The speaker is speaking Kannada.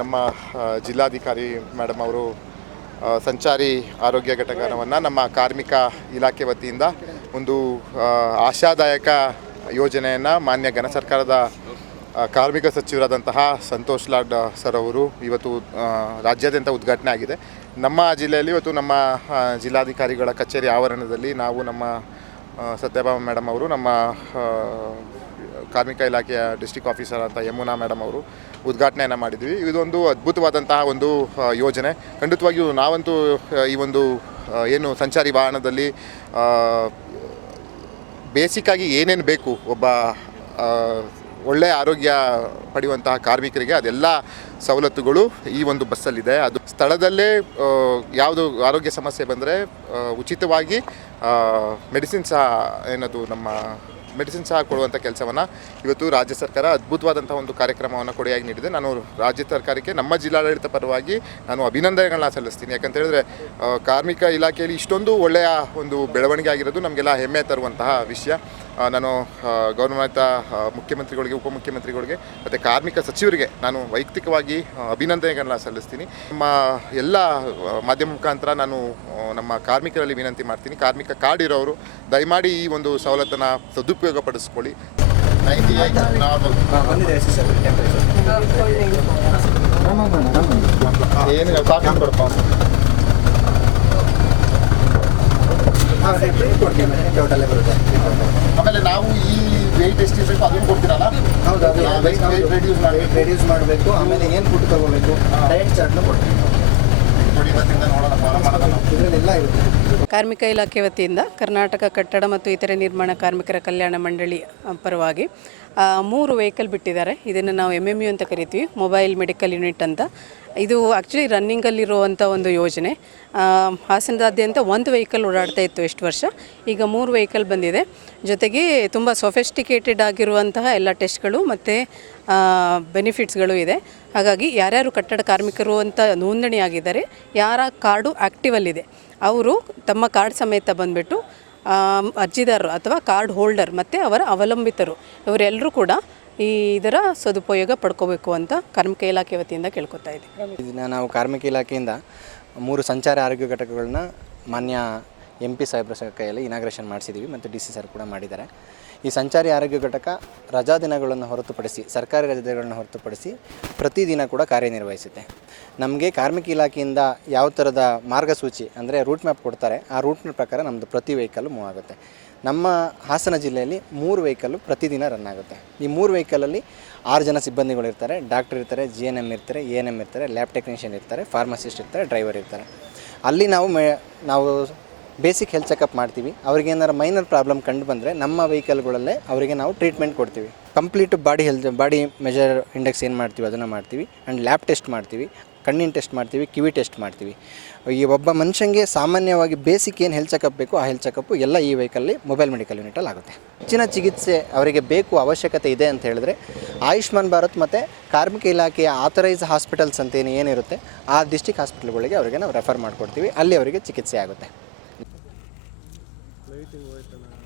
ನಮ್ಮ ಜಿಲ್ಲಾಧಿಕಾರಿ ಮೇಡಮ್ ಅವರು ಸಂಚಾರಿ ಆರೋಗ್ಯ ಘಟಕವನ್ನು ನಮ್ಮ ಕಾರ್ಮಿಕ ಇಲಾಖೆ ವತಿಯಿಂದ ಒಂದು ಆಶಾದಾಯಕ ಯೋಜನೆಯನ್ನು ಮಾನ್ಯ ಘನ ಸರ್ಕಾರದ ಕಾರ್ಮಿಕ ಸಚಿವರಾದಂತಹ ಸಂತೋಷ್ ಲಾಡ್ ಸರ್ ಅವರು ಇವತ್ತು ರಾಜ್ಯಾದ್ಯಂತ ಉದ್ಘಾಟನೆ ಆಗಿದೆ. ನಮ್ಮ ಜಿಲ್ಲೆಯಲ್ಲಿ ಇವತ್ತು ನಮ್ಮ ಜಿಲ್ಲಾಧಿಕಾರಿಗಳ ಕಚೇರಿ ಆವರಣದಲ್ಲಿ ನಾವು ನಮ್ಮ ಸತ್ಯಭಾಮ ಮೇಡಮ್ ಅವರು, ನಮ್ಮ ಕಾರ್ಮಿಕ ಇಲಾಖೆಯ ಡಿಸ್ಟಿಕ್ ಆಫೀಸರ್ ಅಂತ ಯಮುನಾ ಮೇಡಮ್ ಅವರು ಉದ್ಘಾಟನೆಯನ್ನು ಮಾಡಿದ್ವಿ. ಇದೊಂದು ಅದ್ಭುತವಾದಂತಹ ಒಂದು ಯೋಜನೆ. ಖಂಡಿತವಾಗಿಯೂ ನಾವಂತೂ ಈ ಒಂದು ಏನು ಸಂಚಾರಿ ವಾಹನದಲ್ಲಿ ಬೇಸಿಕ್ಕಾಗಿ ಏನೇನು ಬೇಕು, ಒಬ್ಬ ಒಳ್ಳೆಯ ಆರೋಗ್ಯ ಪಡೆಯುವಂತಹ ಕಾರ್ಮಿಕರಿಗೆ ಅದೆಲ್ಲ ಸವಲತ್ತುಗಳು ಈ ಒಂದು ಬಸ್ಸಲ್ಲಿದೆ. ಅದು ಸ್ಥಳದಲ್ಲೇ ಯಾವುದು ಆರೋಗ್ಯ ಸಮಸ್ಯೆ ಬಂದರೆ ಉಚಿತವಾಗಿ ಮೆಡಿಸಿನ್ ಸಹ ಏನದು ನಮ್ಮ ಮೆಡಿಸಿನ್ ಸಹ ಕೊಡುವಂಥ ಕೆಲಸವನ್ನು ಇವತ್ತು ರಾಜ್ಯ ಸರ್ಕಾರ ಅದ್ಭುತವಾದಂಥ ಒಂದು ಕಾರ್ಯಕ್ರಮವನ್ನು ಕೊಡೆಯಾಗಿ ನೀಡಿದೆ. ನಾನು ರಾಜ್ಯ ಸರ್ಕಾರಕ್ಕೆ, ನಮ್ಮ ಜಿಲ್ಲಾಡಳಿತ ಪರವಾಗಿ ನಾನು ಅಭಿನಂದನೆಗಳನ್ನ ಸಲ್ಲಿಸ್ತೀನಿ. ಯಾಕಂತ ಹೇಳಿದ್ರೆ ಕಾರ್ಮಿಕ ಇಲಾಖೆಯಲ್ಲಿ ಇಷ್ಟೊಂದು ಒಳ್ಳೆಯ ಒಂದು ಬೆಳವಣಿಗೆ ಆಗಿರೋದು ನಮಗೆಲ್ಲ ಹೆಮ್ಮೆ ತರುವಂತಹ ವಿಷಯ. ನಾನು ಗೌರವಾನ್ವಿತ ಮುಖ್ಯಮಂತ್ರಿಗಳಿಗೆ, ಉಪಮುಖ್ಯಮಂತ್ರಿಗಳಿಗೆ, ಮತ್ತು ಕಾರ್ಮಿಕ ಸಚಿವರಿಗೆ ನಾನು ವೈಯಕ್ತಿಕವಾಗಿ ಆ, ಅಭಿನಂದನೆಗಳನ್ನ ಸಲ್ಲಿಸ್ತೀನಿ. ನಮ್ಮ ಎಲ್ಲ ಮಾಧ್ಯಮ ಮುಖಾಂತರ ನಾನು ನಮ್ಮ ಕಾರ್ಮಿಕರಲ್ಲಿ ವಿನಂತಿ ಮಾಡ್ತೀನಿ. ಕಾರ್ಮಿಕ ಕಾರ್ಡ್ ಇರೋರು ದಯಮಾಡಿ ಈ ಒಂದು ಸವಲತ್ತನ್ನು ಸದುಪಯೋಗ ಪಡಿಸ್ಕೊಳ್ಳಿ. ಏನು ಈ ಎಷ್ಟು ಇರಬೇಕು ಅದನ್ನು ಕೊಡ್ತೀರಲ್ಲ? ಹೌದು ವೆಯ್ಟ್ ವೆಯ್ಟ್ ರೆಡ್ಯೂಸ್ ಮಾಡ್ಬೇಕು. ರೆಡ್ಯೂಸ್ ಮಾಡಬೇಕು ಆಮೇಲೆ ಏನು ಫುಡ್ ತಗೋಬೇಕು ಡಯಟ್ ಚಾರ್ಟ್ನ ಕೊಡ್ತೀವಿ. ನೋಡಿ ಇವತ್ತಿಂದ ನೋಡೋಣ ಫಾಲೋ ಮಾಡೋಣ. ಇದರಲ್ಲೆಲ್ಲ ಇರುತ್ತೆ. ಕಾರ್ಮಿಕ ಇಲಾಖೆ ವತಿಯಿಂದ ಕರ್ನಾಟಕ ಕಟ್ಟಡ ಮತ್ತು ಇತರೆ ನಿರ್ಮಾಣ ಕಾರ್ಮಿಕರ ಕಲ್ಯಾಣ ಮಂಡಳಿ ಪರವಾಗಿ ಮೂರು ವೆಹಿಕಲ್ ಬಿಟ್ಟಿದ್ದಾರೆ. ಇದನ್ನು ನಾವು ಎಂ ಎಂ ಯು ಅಂತ ಕರಿತೀವಿ ಮೊಬೈಲ್ ಮೆಡಿಕಲ್ ಯೂನಿಟ್ ಅಂತ. ಇದು ಆ್ಯಕ್ಚುಲಿ ರನ್ನಿಂಗಲ್ಲಿರುವಂಥ ಒಂದು ಯೋಜನೆ. ಹಾಸನದಾದ್ಯಂತ ಒಂದು ವೆಹಿಕಲ್ ಓಡಾಡ್ತಾ ಇತ್ತು ಎಷ್ಟು ವರ್ಷ. ಈಗ ಮೂರು ವೆಹಿಕಲ್ ಬಂದಿದೆ. ಜೊತೆಗೆ ತುಂಬ ಸೊಫೆಸ್ಟಿಕೇಟೆಡ್ ಆಗಿರುವಂತಹ ಎಲ್ಲ ಟೆಸ್ಟ್ಗಳು ಮತ್ತು ಬೆನಿಫಿಟ್ಸ್ಗಳು ಇದೆ. ಹಾಗಾಗಿ ಯಾರ್ಯಾರು ಕಟ್ಟಡ ಕಾರ್ಮಿಕರು ಅಂತ ನೋಂದಣಿ ಆಗಿದ್ದಾರೆ ಯಾರ ಕಾರ್ಡು ಆ್ಯಕ್ಟಿವಲ್ಲಿದೆ ಅವರು ತಮ್ಮ ಕಾರ್ಡ್ ಸಮೇತ ಬಂದುಬಿಟ್ಟು ಅರ್ಜಿದಾರರು ಅಥವಾ ಕಾರ್ಡ್ ಹೋಲ್ಡರ್ ಮತ್ತು ಅವರ ಅವಲಂಬಿತರು. ಇವರೆಲ್ಲರೂ ಕೂಡ ಈ ಇದರ ಸದುಪಯೋಗ ಪಡ್ಕೋಬೇಕು ಅಂತ ಕಾರ್ಮಿಕ ಇಲಾಖೆ ವತಿಯಿಂದ ಕೇಳ್ಕೊತಾ ಇದ್ದೀವಿ. ಇದನ್ನ ನಾವು ಕಾರ್ಮಿಕ ಇಲಾಖೆಯಿಂದ ಮೂರು ಸಂಚಾರ ಆರೋಗ್ಯ ಘಟಕಗಳನ್ನ ಮಾನ್ಯ ಎಂ ಪಿ ಸಾಹೇಬ್ರ ಕೈಯಲ್ಲಿ ಇನಾಗ್ರೇಷನ್ ಮಾಡಿಸಿದ್ದೀವಿ ಮತ್ತು ಡಿ ಸಿ ಸರ್ ಕೂಡ ಮಾಡಿದ್ದಾರೆ. ಈ ಸಂಚಾರಿ ಆರೋಗ್ಯ ಘಟಕ ರಜಾ ದಿನಗಳನ್ನು ಹೊರತುಪಡಿಸಿ, ಸರ್ಕಾರಿ ರಜೆಗಳನ್ನು ಹೊರತುಪಡಿಸಿ ಪ್ರತಿದಿನ ಕೂಡ ಕಾರ್ಯನಿರ್ವಹಿಸುತ್ತೆ. ನಮಗೆ ಕಾರ್ಮಿಕ ಇಲಾಖೆಯಿಂದ ಯಾವ ಥರದ ಮಾರ್ಗಸೂಚಿ ಅಂದರೆ ರೂಟ್ ಮ್ಯಾಪ್ ಕೊಡ್ತಾರೆ, ಆ ರೂಟ್ ಮ್ಯಾಪ್ ಪ್ರಕಾರ ನಮ್ಮದು ಪ್ರತಿ ವೆಹಿಕಲ್ ಮೂವ್ ಆಗುತ್ತೆ. ನಮ್ಮ ಹಾಸನ ಜಿಲ್ಲೆಯಲ್ಲಿ ಮೂರು ವೆಹಿಕಲ್ಲು ಪ್ರತಿದಿನ ರನ್ ಆಗುತ್ತೆ. ಈ ಮೂರು ವೆಹಿಕಲಲ್ಲಿ ಆರು ಜನ ಸಿಬ್ಬಂದಿಗಳು ಇರ್ತಾರೆ ಡಾಕ್ಟರ್ ಇರ್ತಾರೆ ಜಿ ಎನ್ ಎಂ ಇರ್ತಾರೆ ಎ ಎನ್ ಎಂ ಇರ್ತಾರೆ ಲ್ಯಾಬ್ ಟೆಕ್ನಿಷಿಯನ್ ಇರ್ತಾರೆ ಫಾರ್ಮಸಿಸ್ಟ್ ಇರ್ತಾರೆ ಡ್ರೈವರ್ ಇರ್ತಾರೆ. ಅಲ್ಲಿ ನಾವು ಮೇ ನಾವು ಬೇಸಿಕ್ ಹೆಲ್ತ್ ಚೆಕಪ್ ಮಾಡ್ತೀವಿ. ಅವ್ರಿಗೆ ಏನಾರು ಮೈನರ್ ಪ್ರಾಬ್ಲಮ್ ಕಂಡು ಬಂದರೆ ನಮ್ಮ ವೆಹಿಕಲ್ಗಳಲ್ಲೇ ಅವರಿಗೆ ನಾವು ಟ್ರೀಟ್ಮೆಂಟ್ ಕೊಡ್ತೀವಿ. Complete body health body measure index ಏನು ಮಾಡ್ತೀವಿ, ಅದನ್ನು ಮಾಡ್ತೀವಿ. ಆ್ಯಂಡ್ ಲ್ಯಾಬ್ ಟೆಸ್ಟ್ ಮಾಡ್ತೀವಿ, ಕಣ್ಣಿನ ಟೆಸ್ಟ್ ಮಾಡ್ತೀವಿ, ಕಿವಿ ಟೆಸ್ಟ್ ಮಾಡ್ತೀವಿ. ಈ ಒಬ್ಬ ಮನುಷ್ಯಂಗೆ ಸಾಮಾನ್ಯವಾಗಿ ಬೇಸಿಕ್ ಏನು ಹೆಲ್ತ್ ಚೆಕಪ್ ಬೇಕು ಆ ಹೆಲ್ತ್ ಚೆಕಪ್ಪು ಎಲ್ಲ ಈ ವೆಹಿಕಲ್ಲಿ ಮೊಬೈಲ್ ಮೆಡಿಕಲ್ ಯೂನಿಟಲ್ಲಿ ಆಗುತ್ತೆ. ಹೆಚ್ಚಿನ ಚಿಕಿತ್ಸೆ ಅವರಿಗೆ ಬೇಕು, ಅವಶ್ಯಕತೆ ಇದೆ ಅಂತ ಹೇಳಿದ್ರೆ, ಆಯುಷ್ಮಾನ್ ಭಾರತ್ ಮತ್ತು ಕಾರ್ಮಿಕ ಇಲಾಖೆಯ ಆಥರೈಸ್ ಹಾಸ್ಪಿಟಲ್ಸ್ ಅಂತೇನು ಏನಿರುತ್ತೆ, ಆ ಡಿಸ್ಟಿಕ್ ಹಾಸ್ಪಿಟಲ್ಗಳಿಗೆ ಅವರಿಗೆ ನಾವು ರೆಫರ್ ಮಾಡಿಕೊಡ್ತೀವಿ. ಅಲ್ಲಿ ಅವರಿಗೆ ಚಿಕಿತ್ಸೆ ಆಗುತ್ತೆ. ஷீட்டிங் ஒயிட் தானே